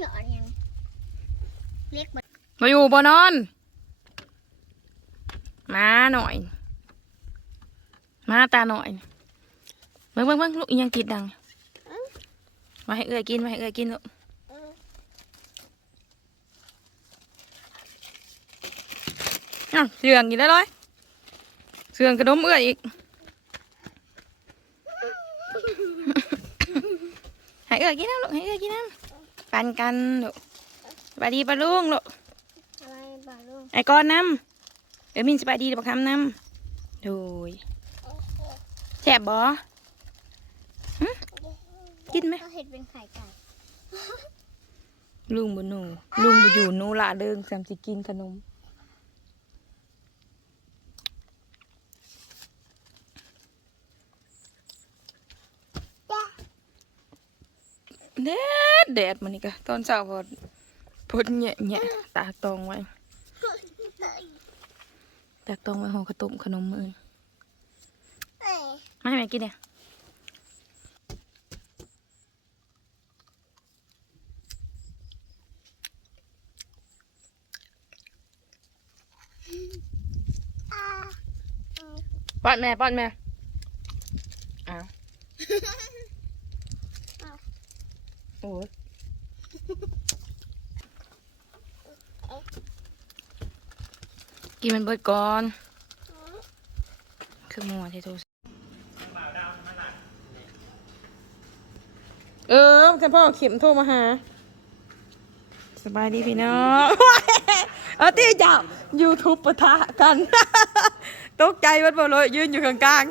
เหรอยังเล็กบ่มาอยู่บ่นอน มาหน่อย มาตาหน่อยเบิ่งเบิ่งเบิ่งลูกอีหยังกินดังมาให้เอื้อยกินมาให้เอื้อยกินลูกอ้าวเสื่องกินได้ร้อยเสื่องกระดมเอื้อยอีกให้เอื้อยกินน้ำลูกให้เอื้อยกินน้ำ ปันกันลูกสบายดีปะลุงลูกอะไรบ่ลูกไอ้ก้อนน้ำเดี๋ยวมินสบายดีบักคำน้ำโดยแซ่บบ่หึกินไหมเขาเห็ดเป็นไข่ไก่ลุงบ่หนูลุงบ่อยู่หนูละเดิงแซมสิกินขนม แดดแดดมันนี่กะตอนเช้าพอพดแหะแหะตากตองไว้ตากตองไว้ห่อข้าวต้มขนมมื้อนี้เอ้ยมาให้แม่กินเนี่ยอ่าอืมป้อนแม่ป้อนแม่อ้าวโอ้ย กินมันเบิดก่อน คือมัวที่โทรเออแต่พ่อเข็มโทรมาหา สบายดีพี่น้องเอาตีจับยูทูบปะทะกัน ตกใจมันบ่เลยยืนอยู่กลางกลาๆ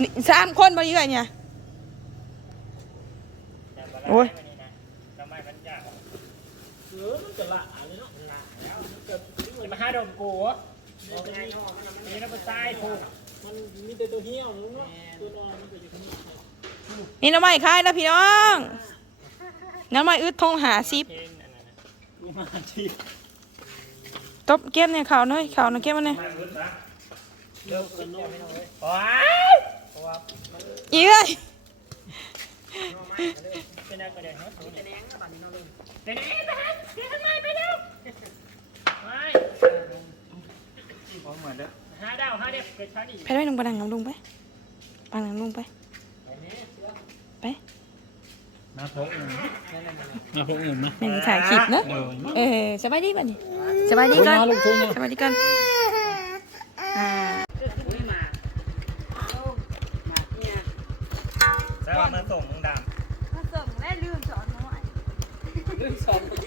นี่สามคนมาอยู่ไงเนี่ย โอ้ยทำไมมันยากเออมันจะละอะไรเนาะละแล้วมันเกิดจะมาหาดมกูเหรอนี่นะมันตายผูกมันมีแต่ตัวเหี้ยวเนาะตัวนอนมันก็อยู่ที่นี่นี่น้ำไม้คายแล้วพี่น้องน้ำไม้อึดทงหาซิปเพลงอันนั้นนะกูมาทีตบเก็บเนี่ยข่าวน้อยข่าวน้อยเก็บมันเนี่ยเลิกกันเนาะว้ายเพราะว่าอีเอ้ย เป็นอะไรก็ได้เนาะจะแดงนะบัดนี้เนาะเลยจะแดงไปฮะเดี๋ยวทำไมไปเร็วไม่พอเหมือนเด้อห้าดาวห้าเด็บเกิดช้าดีไปด้วยลงไปดังน้ำลุงไปปังน้ำลุงไป ไปมาพกอื่นมาพกอื่นมาหนึ่งถ่ายคลิปเนอะเออสบายดีป่ะนี่สบายดีก่อนลูกทุ่งสบายดีก่อน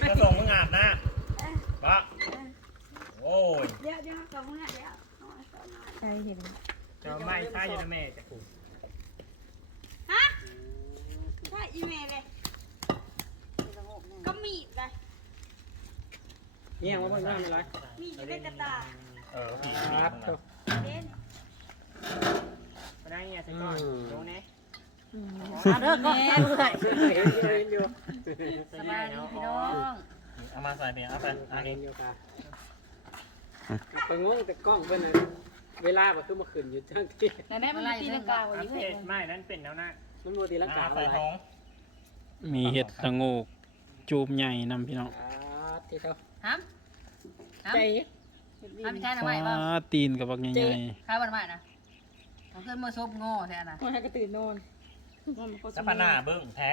ำมาส่งมึงอาบน้ำปะโอ้ยเดี๋ยวเดี๋ยวสองคนน่ะเดี๋ยวน้อยสอนน้อยใช่เห็นจะไม่ใช่ยันแม่จะกูฮะใช่อีเมลเลยก็มีดเลยเนี่ยว่ามึงน่าไม่รักมีดจะเป็นกระตายเออครับเล่นมาได้เนี่ยสิก่อนโดน เน่เด้อก็แม่เลยเห็นอยู่เห็นอยู่สบายดีพี่น้องเอามาใส่เนี่ยเอาไปอันนี้อยู่ค่ะไปงงแต่กล้องเพิ่นน่ะเวลาบ่คือมาขึ้นอยู่จังที่แม่มันตีลังกาอัปเดตไม่นั่นเป็นแล้วนะมันบ่ตีลังกาใส่อะไรท้องมีเห็ดละโงกจูบใหญ่นำพี่น้องอ่าที่เขาฮัมใจฮัมมีใช่หรือฟ้ไม่บ้างาตีนกับบักใหญ่ใช่วันใหม่นะเขาขึ้นมาซบโง่แท้นะมันให้ก็ตื่นนอน สัปนาเบิ้งแท้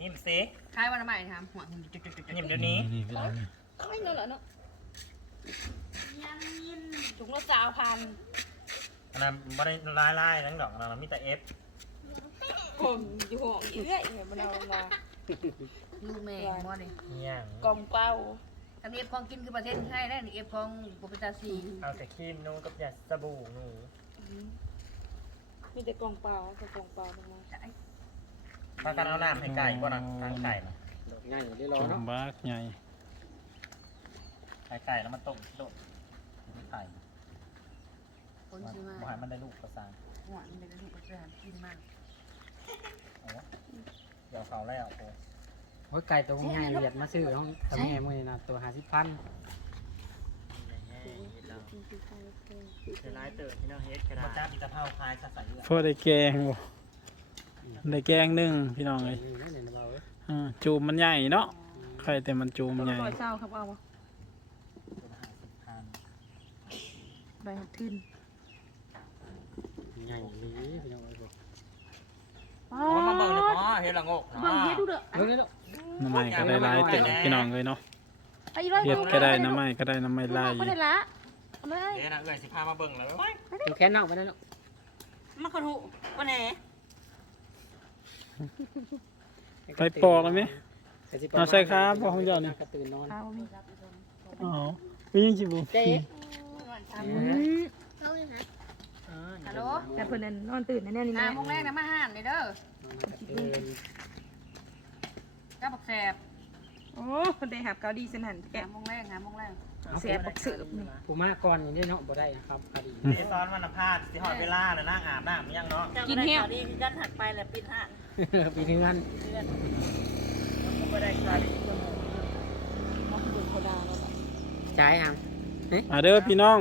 ยิ้มสิใช่วันใหม่ทำหัวหุ่นจุกๆยิ้มเดี๋ยวนี้นี่พี่น้องนี่ๆไม่เนอะเหรอเนาะถุงละสาวพันอันนั้นไม่ได้ลายลายนั่งดอกอันนั้นมีแต่เอฟผมอยู่ห้องเรื่อยเหมือนมันเอามาลูกแม่มอนี่เนี่ยกองเป้าอันนี้เอฟของกินคือประเทศไทยได้นี่เอฟของบุปผาซีเอาแต่ครีมนูกับยาสบู่หนู มีแต่กองเปล่าแต่กองเปล่ามันมาพากันเอาน้ำให้ไก่ก่อนนะทางไก่นะดอกใหญ่ได้รอจูบเนาะบักใหญ่ไก่ไก่แล้วมันต้มโดดไม่ไก่คนซื้อมาบ่ให้มันได้ลูกประสานหัวมันเป็นลูกกระเสือนกินมากเอาวะเดี๋ยวเขาแล้วโอ้โอ้ยไก่ตัวใหญ่เวียดมาซื้อห้องทำแม่มื้อนี้นะตัว 50,000จะร้ายเติร์ที่น้องเฮ็ดกระดาษจ้าปีตะเภาคลายสัใส่เลือดพอได้แกงบ่ได้แกงหนึงพี่น้องเอ้ยนี่นั่นเนี่ยเราเอ้ยอ่าจูมมันใหญ่เนาะใครแต่มันจูมใหญ่ร้อยเศร้าครับเอาบ่ได้ขึ้นใหญ่ดีพี่น้องเอ้ยบอกอ๋อมาเบิ่งเลยพ่อเฮ็ดละงกเบิ่งเฮ็ดดูเด้อเฮ้ยนี่ลูกน้ำไม้ก็ได้หลายเต็มพี่น้องเลยเนาะไปร้อยเฮ็ดก็ได้น้ำไม้ก็ได้น้ำไม้ลายบ่ได้ละ เอาเลยเดี๋ยวนะเอ้ยสิพามาเบิ่งเลยดูแค่นอกไปนั่นลูกมันคนหูวันไหนไปปอกเลยไหม เอาใส่ขาบอกของเจ้านี่ กระตื่นนอนเอามีอ๋อมียังสิบ่เจ๊ฮัลโหลแต่เพิ่นนั่นนอนตื่นแน่ๆนี่หานะโมงแรกนะมาห่านเลยเด้อตื่นกับบักแสบ โอ้เพิ่นได้หับเกาดีสนั่นแกะหาโมงแรกหาโมงแรกเสียบักเสือบนี่ผู้มาก่อนอย่างนี้เนาะบ่ได้ครับคดีนี่ตอนวันพาดสิหอดเวลาแล้วนั่งอาบน้ำยังเนาะกินแห้วดีดันหักไปแล้วปิดห่าปีนึงอันก็ได้คลายใช่ครับมาเด้อพี่น้อง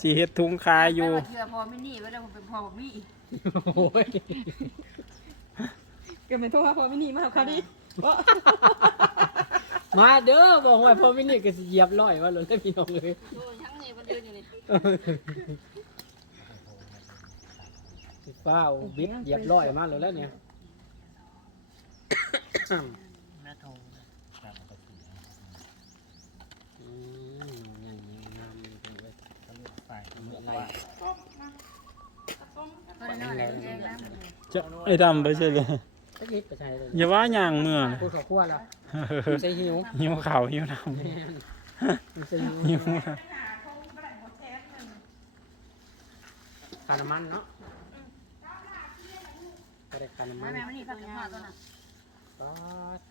สิเฮ็ดถุงขายอยู่เชื่อพอไม่นี่ว้แล้วผมเป็นพอบ่มีโอ้ยเกิดเป็นโทรหาพ่อมินี่มาหับเกาดีโอ้ มาเด้อบอกว่าพอมินี่ก็สิเหยียบร้อยว่าเลยพี่น้องเลยโอ้ยทั้งนี้มันเดินอยู่นี่ฟ้าวบิดเหยียบร้อยมาเลยแล้วเนี่ยแม่ทงอืมอย่างนี้งามเลยเป็นเว้ยใส่เหมือนอะไรก็ได้น้อยเองแล้วจะไอ้ดำไปใช่เลยสักนิดไปใช้เลยอย่าว่าย่างเมื่อพูดขอขั้วแล้ว ใส่หิวหิวข้าวหิวน้แม่นใส่หิวำหิวน้คาน้ำมันเนาะก็ได้คาน้ำมัไม่นแม่ไม่นี่พักกันห่าตัวน่ะก็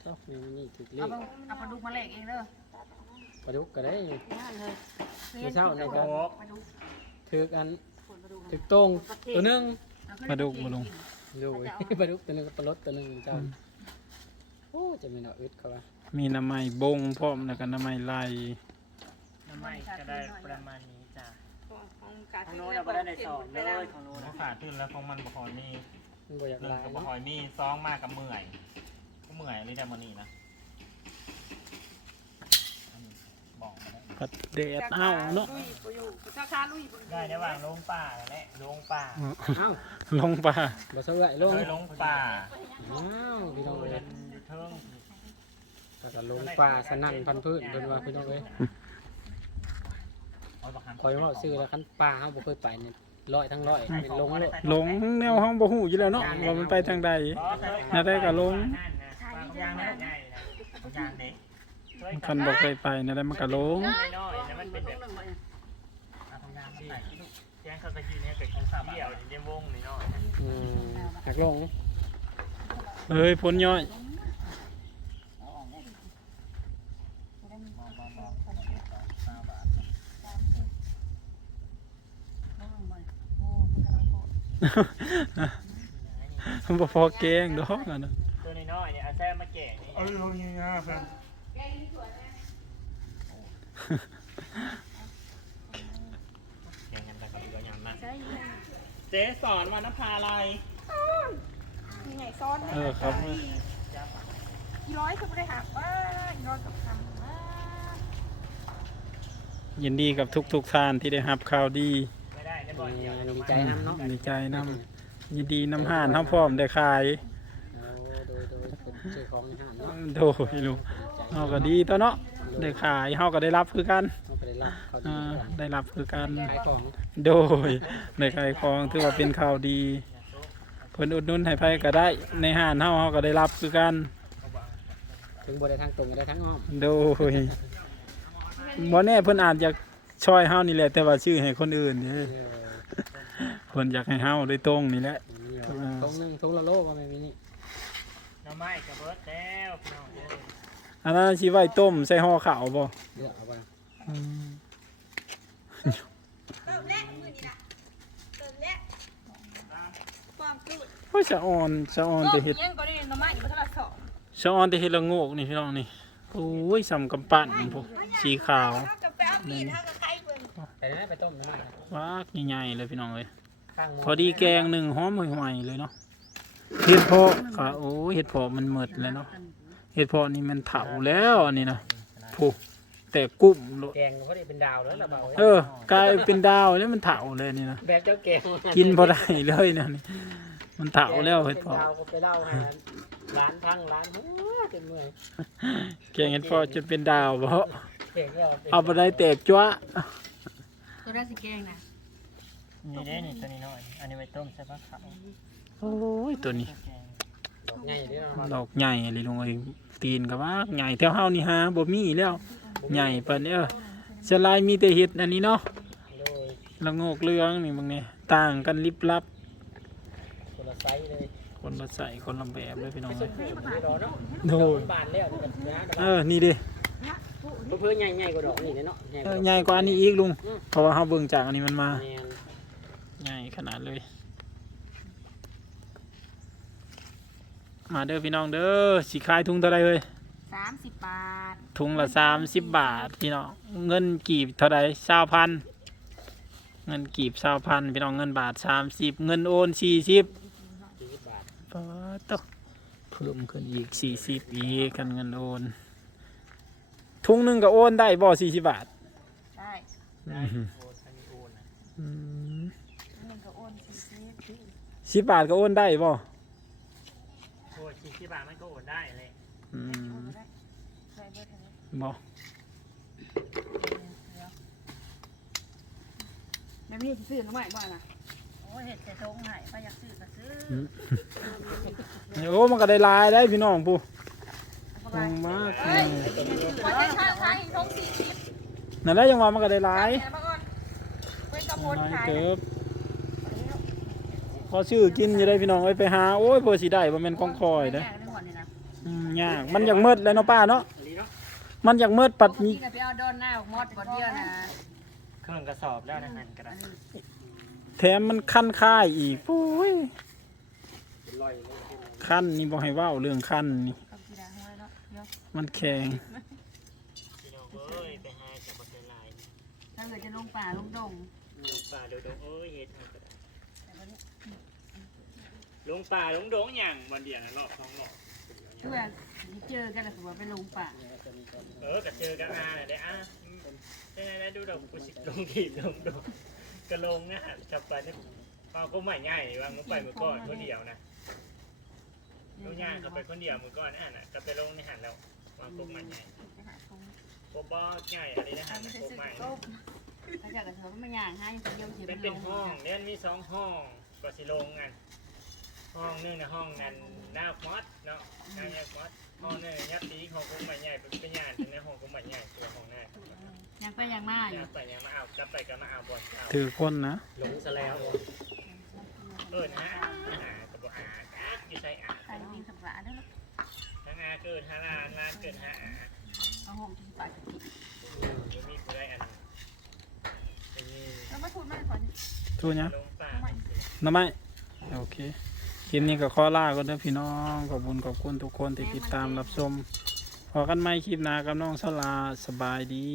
ต้องมีนี่ถึกเลเอาขเอาปลาดุกมาแลกเองเด้อปลาดุกก็ได้ง่ายเลยไม่เช่าในโอ้ก็โหปลาดุกถึกอันปลาดุกถึกตรงตัวหนึงำมาดูมาลงดูปลาดุกตัวหนึงกับปลาลดตัวหนึงเจ้า โอ้จะมีเนาะอึดเขาว่ามีน้ำไม้บงพร้อมแล้วก็น้ำไม้ลายน้ำไม้ก็ได้ประมาณนี้จ้ะของกาของโน้นเราไม่ได้ในสอนเลยของโน้นขาดขึ้นแล้วของมันบ่คอยมีมันบ่อยากหนึ่งลายกับบ่เนาะคอยมีซองมากกับเมื่อยก็เมื่อยเลยแต่มันนี่นะบอกมาได้ผัดแดดอ้าวเนาะลุยบ่อยู่เจ้าคาลุยบ่ได้ระหว่างลงป่าและลงป่าเอ้าลงป่าบ่เสื่อยลงเคยลงป่าอ้าวพี่น้องเป็เอ้ยนเทิง แล้วก็ลงป่าสนั่นพันธุ์พืชเพิ่นว่าพี่น้องเอ้ยเอาบักหำคอยว่าซื้อแล้วคันป่าเฮาบ่เคยไปนี่ร้อยทั้งร้อยเป็นลงเลยหลงแนวห้องบ่ฮู้อยู่แล้วเนาะว่ามันไปทางใดน่าได้กับลงยางนะใหญ่นะยางเด็กคันบ่เคยไปนะได้มันก็ลงน้อยแล้วมันเป็นแบบทำงานใส่แจ้งเขาก็ยืนเนี่ยเกิดของสามเดี่ยวในวงนี่น้อยอืมหักลงเอ้ยพ้นย่อย บ่พอแกงดอกอะนะตัวน้อยเนี่ยอาแซ่มาแก่นี่เออนี่นะครับแข่งกันแต่กับเรืออย่างนั้นเจ๊สอนวันนภาอะไรมีไงซ้อนเออครับกี่ร้อยคือบ่ได้หับว่าอีร้อยกับคำว่ายินดีกับทุกๆท่านที่ได้รับข่าวดีไม่ได้ได้บ่อยเดียวดีใจนํเนาะดีใจนำยินดีนำห่านเฮาพร้อมได้ขายเอาโดยโดยเป็นชื่อของในห้างเนาะโดยลูกเฮาก็ดีตัวเนาะได้ขายเฮาก็ได้รับคือกันเขาไปได้รับเขาดีอ่าได้รับคือกันขายของโดยในขายของถือว่าเป็นข่าวดีเพิ่นอุดหนุนให้ไผก็ได้ ในห้านเฮาเฮาก็ได้รับคือกันถึงบ่ได้ทางตรงก็ได้ทางอ้อมโดยบ่แน่เพิ่นอาจจะ ช่วยเฮานี่แหละ แต่ว่าชื่อให้คนอื่นเด้อเออเพิ่นอยากให้เฮาโดยตรงนี่แหละนี่เอาตรงหนึงทุกละโลก็ไม่มีนี่น้ำไม้กระเบิดแล้วพี่น้องเอ้ยอันนั้นสิไว้ต้มใส่ห่อข้าวบ่เลือกเอาไปอืมเติมแลกมือนี่นะเติมแลกความสูดโอ้ยสะออนสะออนแต่เฮ็ดยังก็ได้น้ำไม้อยู่บนโทรศัพท์สะออนแต่เฮ็ดละโงกนี่พี่น้องนี่โอ้ยสำกำปั้นพวกสีขาว เท่ากับไปเอามีดเท่ากับใครเบิ่งโแต่นั่นไปต้มน้ำมันว้ากใหญ่ๆเลยพี่น้องเอ้ยข้างหม้พอดีแกงหนึ่งหอมห่วยๆเลยเนาะเห็ดเพาะก็โอ้ยเห็ดเพาะมันหมดแล้วเนาะเห็ดเพาะนี่มันเถาแล้วอันนี้นะผูแต่กุ้มโลดแกงพอดีเป็นดาวแล้วละเบาเออกลายเป็นดาวแล้วมันเถาเลยนี่นะแบบเจ้าแกงกินพอได้เลยนะนี่มันเถาแล้วเห็ดเพาะดาวก็ไปเล่าให้ร้านพังร้านหัวจนเมื่อยแกงเห็ดเพาะจนเป็นดาวเพราะแกงก็เอาไปได้แตกจ้วะ ตัวได้สิแกงนะนี่เด้นี่ตัวนี้น้อย อันนี้ไว้ต้มใช่ปะครับโอ้ยตัวนี้ง่ายเด้อดอกใหญ่เลยลุงเอ้ยตีนก็ว่าใหญ่แถวเฮานี่ฮะบ่มีแล้วใหญ่ปานนี้เออสลายมีแต่เห็ดอันนี้เนาะโดยละโงกเรืองนี่บางนี่ต่างกันลิบลับ คนละไซส์เลยคนละใส่คนละแบบเลยพี่น้องไม่เอ้ยไม่รอเนาะโน่นบานแล้วมันนะ เออนี่ดิ เพื่อใหญ่ใหญ่กว่าดอกนี่เนาะเออใหญ่กว่าอันนี้อีกลุงเพราะว่าเฮาเบิ่งจากอันนี้มันมา แม่นใหญ่ขนาดเลย มาเด้อพี่น้องเด้อสิขายถุงเท่าไรเอ้ยสามสิบบาทถุงละสามสิบบาทพี่น้อง เงินกีบเท่าไรเศร้าพัน เงินกีบเศร้าพันพี่น้องเงินบาทสามสิบเงินโอนสี่สิบสี่สิบบาทปะตกเพิ่มขึ้นอีกสี่สิบอีกกันเงินโอน ถุงหนึ่งก็โอนได้บ่สี่สิบบาทได้อืมโอนอันนี้โอนนะอืมหนึ่งก็โอนสี่สิบสิบบาทก็โอนได้บ่โอนสี่สิบบาทมันก็โอนได้เลยอืโอนมก็ได้ใส่เบอร์เท่าไหร่บ่แม่พี่ซื้อเขาใหม่บ่น่ะโอ้เห็ดใส่ทงให้ป้าอยากซื้อก็ซื้อ โอ้มันก็ได้หลายได้พี่น้องปู เอาลไปงมากเฮ้ยคนได้ข้างข้างทงสี่สิบนั่นแหละยังว่ามันก็ได้หลายแม่มาก่อนเว้นกระมวลหลายขายเติบพอชื่อกินอยู่ได้พี่น้องเอ้ยไปหาโอ้ยเพื่อสิได้บ่แม่นของคอยเด้อแม่ก็ได้หมดเลยนะอืมยากมันอยากมืดแล้วเนาะป้าเนาะอันนี้เนาะมันอยากมืดปัดนี่นี้ก็ไปเอาดอนหน้าออกมอดบ่เดียวนะเครื่องกระสอบแล้วนะหันกระดาษแถมมันคันค่ายอีกโอ้ยเป็นรอยเลยคันนี่บ่ให้เว้าเรื่องคันนี่ มันแข็งพี่น้องเอ้ยไปหาจับปลาเป็นลายถ้าเกิดจะลงป่าลงดงลงป่าเดี๋ยวดงเอ้ยเฮ็ดหันกระดาษแต่วันนี้ลงป่าลงดงอย่างวันเดียวนะรอบสองรอบเพื่อนเจอกันแล้วถือว่าไปลงป่าเออกับเจอกันอาน่ะได้อะได้ได้ดูดอกกูสิลงขีดลงดอกกระลงนะฮะกลับไปนี่ปลาก็ใหม่ใหญ่วางลงไปมือก่อนคนเดียวนะลูกย่างเขาไปคนเดียวมือก่อนอะน่ะก็ไปลงในหันแล้ว วางกุ๊กใหม่ใหญ่กุ๊กบ่อใหญ่อะไรนะหันนะกุ๊กใหม่เขาอยากจะถือว่ามันย่างให้คนเดียวเสียเป็นลเป็นงห้องเนี่ยมีสองห้องก็สิลงกันห้องหนึงนะห้องนั้นหน้ามอดเนาะหน้าแยกมอดห้องหนึงยับตีของกุ๊กใหม่ใหญ่เป็นเป็นย่านในห้องกุ๊กใหม่ใหญ่ตัวห้องหน้ายังไปยังมาอยัยู่บไปยังมาเอากลับไปก็มาเอาบอลเอาถือคนนะหลงซะแล้ว เออนะอากับบ่อาอาอยู่ใส่อา ใครมีสัมภาระด้วยนะ ทั้งอาเกินห้าล้านล้านเกินห้าอา เอาห้องที่ป่าจะติด เดี๋ยวมีกูได้อันจะมี แล้วมาทุนมาก่อน ทูเนี่ยลงป่าน้ำไม้โอเคคลิปนี้ก็ขอลาก็เด้อพี่น้องขอบคุณขอบคุณทุกคนที่ติดตามรับชมพอกันใหม่คลิปหน้ากับน้องสลาสบายดี